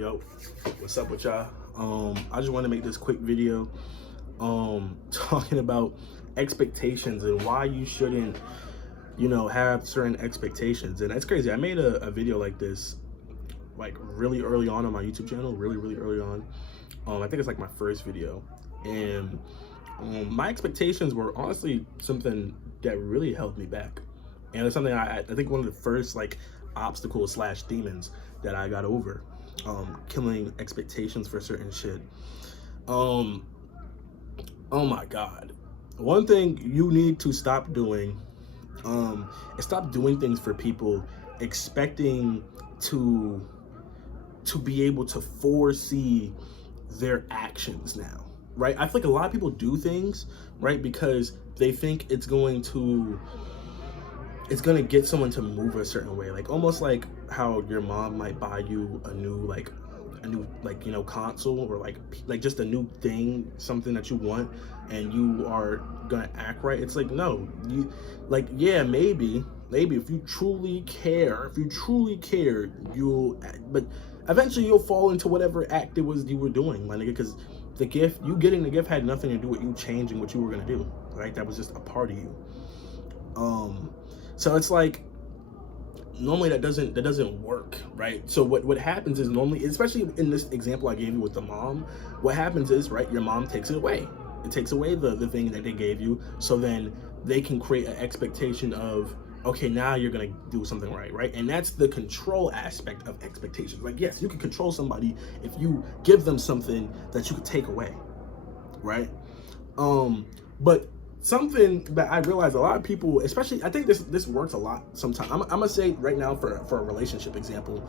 Yo, what's up with y'all? I just want to make this quick video talking about expectations and why you shouldn't, have certain expectations. And that's crazy. I made a video like this like really early on my YouTube channel, really early on. I think it's like my first video. And my expectations were honestly something that really held me back. And it's something I think one of the first like obstacles / demons that I got over. Killing expectations for certain shit. Oh my God. One thing you need to stop doing is stop doing things for people expecting to be able to foresee their actions now, right? I feel like a lot of people do things, right, because they think it's going to get someone to move a certain way, like almost like how your mom might buy you a new console, or like just a new thing, something that you want, and you are gonna act right. It's like, no, you like, yeah, maybe if you truly care, but eventually you'll fall into whatever act it was you were doing, my nigga, because you getting the gift had nothing to do with you changing what you were gonna do, right? That was just a part of you. So it's like, normally that doesn't work, right? So what happens is, normally, especially in this example I gave you with the mom, what happens is, right, your mom takes it away. It takes away the thing that they gave you, so then they can create an expectation of, okay, now you're gonna do something right? And that's the control aspect of expectations. Like, yes, you can control somebody if you give them something that you could take away, right? But something that I realize a lot of people, especially, I think this works a lot sometimes. I'm gonna say right now for a relationship example,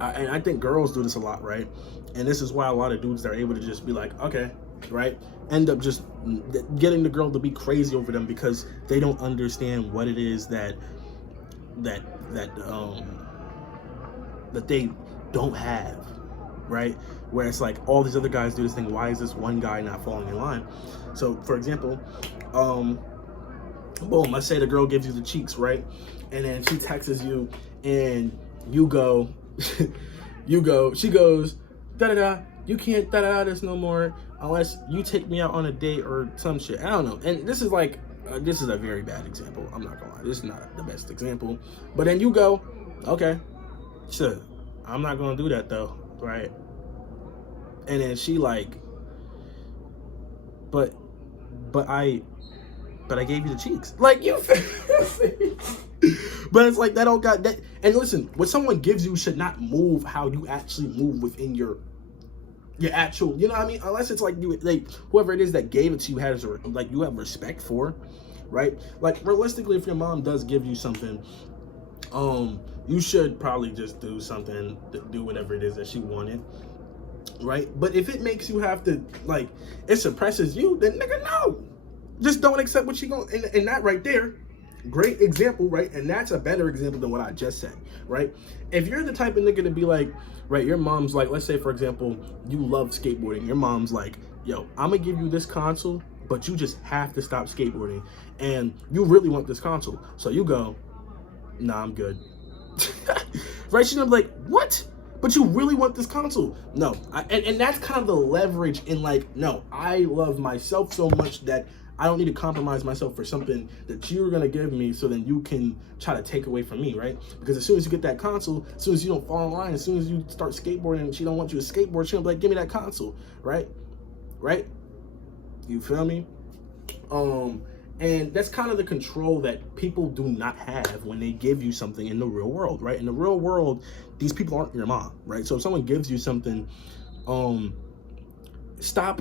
and I think girls do this a lot, right? And this is why a lot of dudes are able to just be like, okay, right, end up just getting the girl to be crazy over them because they don't understand what it is that they don't have, right? Where it's like, all these other guys do this thing, why is this one guy not falling in line? So for example, boom, let's say the girl gives you the cheeks, right? And then she texts you and you go she goes, da-da-da, you can't da-da-da this no more unless you take me out on a date or some shit. I don't know. And this is like, this is a very bad example. I'm not gonna lie, this is not the best example. But then you go, okay, sure, I'm not gonna do that though, right? And then she like, but I gave you the cheeks. Like, you but it's like, that don't got that. And listen, what someone gives you should not move how you actually move within your actual, you know what I mean? Unless it's like, whoever it is that gave it to you has, like, you have respect for, right? Like, realistically, if your mom does give you something, you should probably just do something, do whatever it is that she wanted, right? But if it makes you have to, like, it suppresses you, then nigga, no, just don't accept what she going. And that right there, great example, right? And that's a better example than what I just said, right? If you're the type of nigga to be like, right, your mom's like, let's say for example, you love skateboarding, your mom's like, yo, I'm gonna give you this console, but you just have to stop skateboarding, and you really want this console, so you go, nah, I'm good. Right? She's gonna be like, what? But you really want this console? No. And that's kind of the leverage in, like, no, I love myself so much that I don't need to compromise myself for something that you're gonna give me, so then you can try to take away from me, right? Because as soon as you get that console, as soon as you don't fall in line, as soon as you start skateboarding and she don't want you to skateboard, she'll be like, give me that console, right? Right? You feel me? And that's kind of the control that people do not have when they give you something in the real world, right? In the real world, these people aren't your mom, right? So if someone gives you something, stop.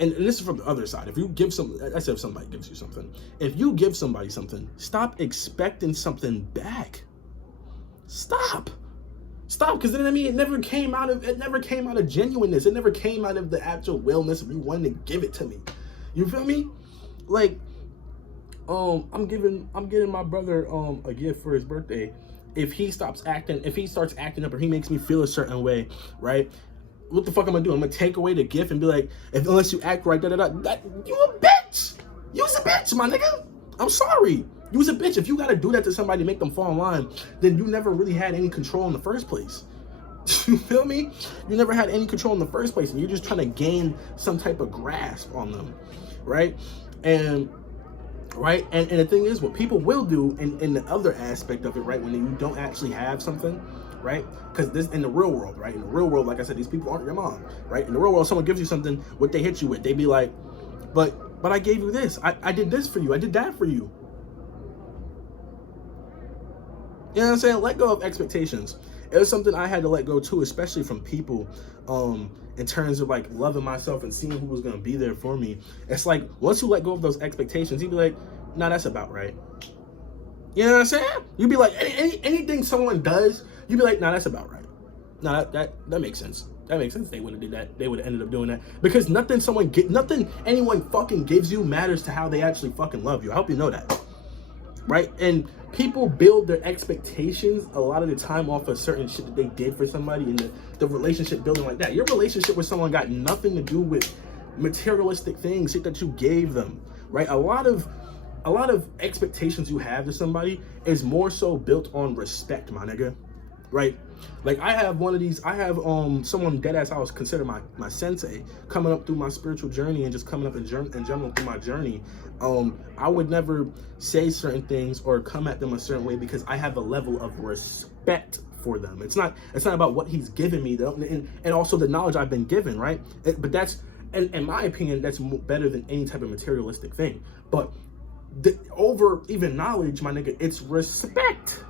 And this is from the other side. If you give I said if somebody gives you something. If you give somebody something, stop expecting something back. Stop, because then, I mean, it never came out of genuineness. It never came out of the actual willness of you wanting to give it to me. You feel me? Like, I'm getting my brother a gift for his birthday. If he starts acting up, or he makes me feel a certain way, right? What the fuck am I doing? I'm gonna take away the gift and be like, unless you act right, you a bitch. You was a bitch, my nigga. I'm sorry. You was a bitch. If you gotta do that to somebody to make them fall in line, then you never really had any control in the first place. You feel me? You never had any control in the first place, and you're just trying to gain some type of grasp on them, right? And and the thing is, what people will do in the other aspect of it, right, when you don't actually have something, right? Because this in the real world, right? In the real world, like I said, these people aren't your mom, right? In the real world, someone gives you something, what they hit you with, they be like, but I gave you this, I did this for you, I did that for you. You know what I'm saying? Let go of expectations. It was something I had to let go too, especially from people, in terms of like loving myself and seeing who was gonna be there for me. It's like once you let go of those expectations, you'd be like, nah, that's about right. You know what I'm saying? You'd be like, anything someone does, you'd be like, nah, that's about right. Nah, that makes sense. That makes sense. They would have did that. They would have ended up doing that because nothing anyone fucking gives you matters to how they actually fucking love you. I hope you know that, right? And people build their expectations a lot of the time off of certain shit that they did for somebody, and the relationship building like that. Your relationship with someone got nothing to do with materialistic things, shit that you gave them, right? A lot of expectations you have to somebody is more so built on respect, my nigga, right? Like I have someone dead ass I was consider my sensei coming up through my spiritual journey and just coming up in general through my journey. I would never say certain things or come at them a certain way because I have a level of respect for them. It's not about what he's given me though, and also the knowledge I've been given, right? But that's, in my opinion, that's better than any type of materialistic thing. But over even knowledge, my nigga, it's respect.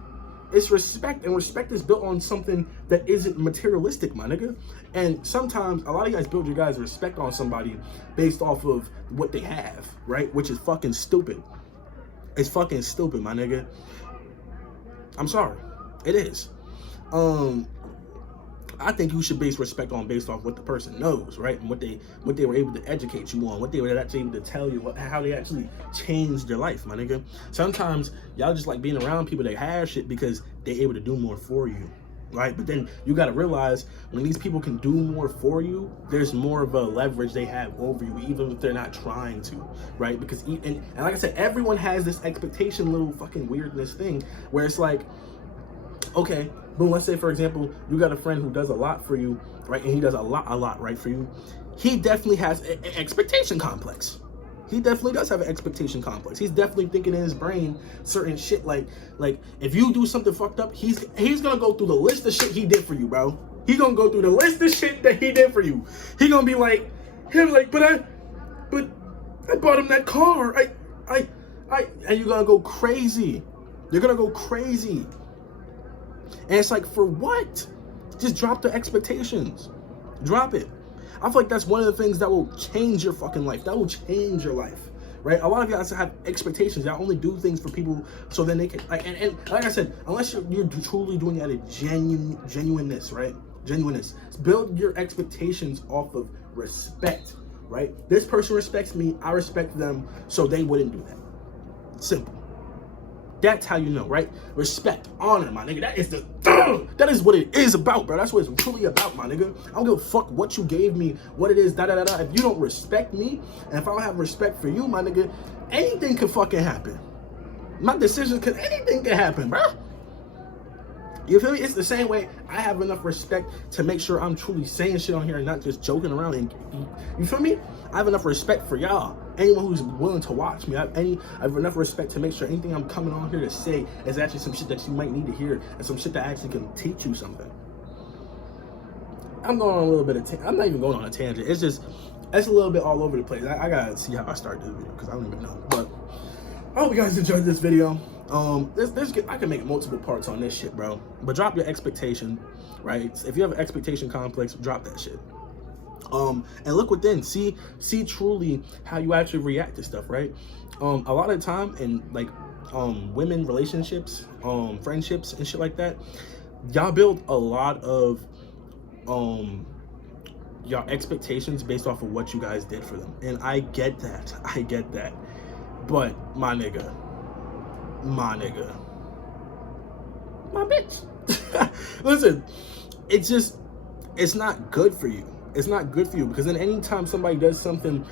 It's respect, and respect is built on something that isn't materialistic, my nigga. And sometimes a lot of you guys build your guys' respect on somebody based off of what they have, right? Which is fucking stupid. It's fucking stupid, my nigga. I'm sorry. It is. I think you should base respect on based off what the person knows, right? And what they were able to educate you on, what they were actually able to tell you, how they actually changed their life, my nigga. Sometimes y'all just like being around people that have shit because they're able to do more for you, right? But then you got to realize when these people can do more for you, there's more of a leverage they have over you, even if they're not trying to, right? Because and like I said, everyone has this expectation, little fucking weirdness thing where it's like, okay, but let's say, for example, you got a friend who does a lot for you, right? And he does a lot, right, for you. He definitely has an expectation complex. He definitely does have an expectation complex. He's definitely thinking in his brain certain shit like if you do something fucked up, he's gonna go through the list of shit he did for you, bro. He gonna go through the list of shit that he did for you. He gonna be like, but I bought him that car. And you're gonna go crazy. You're gonna go crazy. And it's like, for what? Just drop the expectations. Drop it. I feel like that's one of the things that will change your fucking life. That will change your life, right? A lot of you guys have expectations. Y'all only do things for people so then they can, like, and like I said, unless you're truly doing it out of genuineness, right? Genuineness. Build your expectations off of respect, right? This person respects me. I respect them, so they wouldn't do that. Simple. That's how you know, right? Respect, honor, my nigga. That is what it is about, bro. That's what it's truly about, my nigga. I don't give a fuck what you gave me, what it is, If you don't respect me, and if I don't have respect for you, my nigga, anything can fucking happen. My decisions, anything can happen, bro. You feel me? It's the same way I have enough respect to make sure I'm truly saying shit on here and not just joking around. And you feel me? I have enough respect for y'all. Anyone who's willing to watch me, I have enough respect to make sure anything I'm coming on here to say is actually some shit that you might need to hear and some shit that actually can teach you something. I'm going on a little bit of I'm not even going on a tangent. It's a little bit all over the place. I gotta see how I start this video because I don't even know. But I hope you guys enjoyed this video. I can make multiple parts on this shit, bro. But drop your expectation, right? If you have an expectation complex, drop that shit. And look within, see truly how you actually react to stuff, right? A lot of the time in like women relationships, friendships and shit like that, y'all build a lot of y'all expectations based off of what you guys did for them. And I get that. But my nigga, my bitch. Listen, it's not good for you. It's not good for you because then anytime somebody does something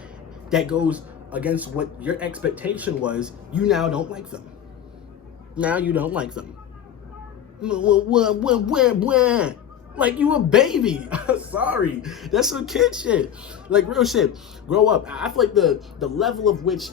that goes against what your expectation was, you now don't like them. Now you don't like them. Like, you a baby. Sorry. That's some kid shit. Like, real shit. Grow up. I feel like the level of which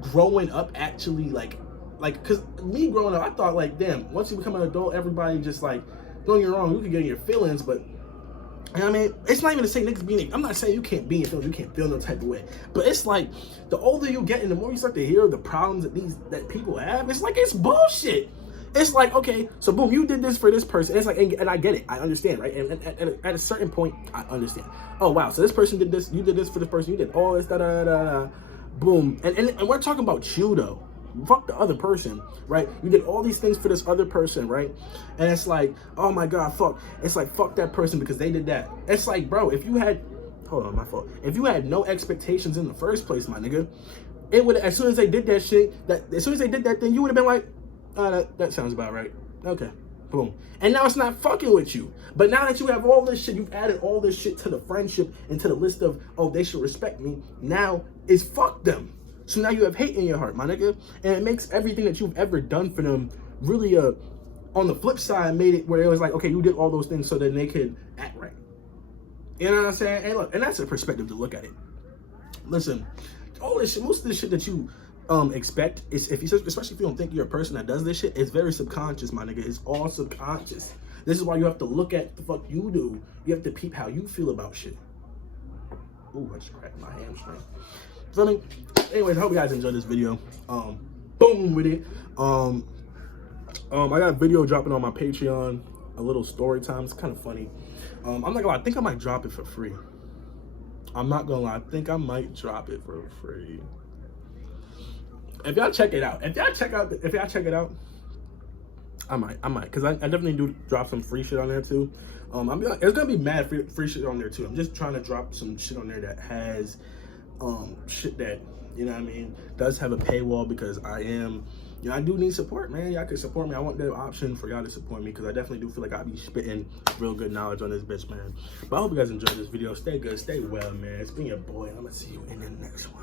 growing up actually, like, because me growing up, I thought, like, damn, once you become an adult, everybody just, like, don't get me wrong, you can get in your feelings, but, you know what I mean? It's not even to say niggas being, I'm not saying you can't be in your feelings, you can't feel no type of way, but it's like, the older you get and the more you start to hear the problems that people have, it's like, it's bullshit. It's like, okay, so boom, you did this for this person. It's like, and I get it, I understand, right? And at a certain point, I understand. Oh wow, so this person did this, you did this for this person, you did all this, da da da da, boom. And we're talking about you though. Fuck the other person, right? You did all these things for this other person, right? And it's like, oh my god, fuck. It's like, fuck that person because they did that. It's like, bro, if you had, hold on, my fault. If you had no expectations in the first place, my nigga, it would, as soon as they did that shit, as soon as they did that thing, you would have been like, oh, that sounds about right. Okay, boom. And now it's not fucking with you. But now that you have all this shit, you've added all this shit to the friendship and to the list of, oh, they should respect me. Now it's fuck them. So now you have hate in your heart, my nigga. And it makes everything that you've ever done for them really, on the flip side, made it where it was like, okay, you did all those things so that they could act right. You know what I'm saying? And look, and that's a perspective to look at it. Listen, all this shit, most of the shit that you expect is, if you, especially if you don't think you're a person that does this shit, it's very subconscious, my nigga. It's all subconscious. This is why you have to look at the fuck you do. You have to peep how you feel about shit. Ooh, I just cracked my hamstring. So, I mean, anyways, I hope you guys enjoyed this video. Boom with it. I got a video dropping on my Patreon, a little story time. It's kind of funny. I'm not gonna lie, I think I might drop it for free. I'm not gonna lie, I think I might drop it for free. If y'all check it out, if y'all check it out, I might, because I definitely do drop some free shit on there too. It's gonna be mad free shit on there too. I'm just trying to drop some shit on there that has shit that, you know what I mean, does have a paywall, because I am, you know, I do need support, man. Y'all can support me. I want the option for y'all to support me, because I definitely do feel like I be spitting real good knowledge on this bitch, man. But I hope you guys enjoyed this video. Stay good, stay well, man. It's been your boy, and I'm gonna see you in the next one.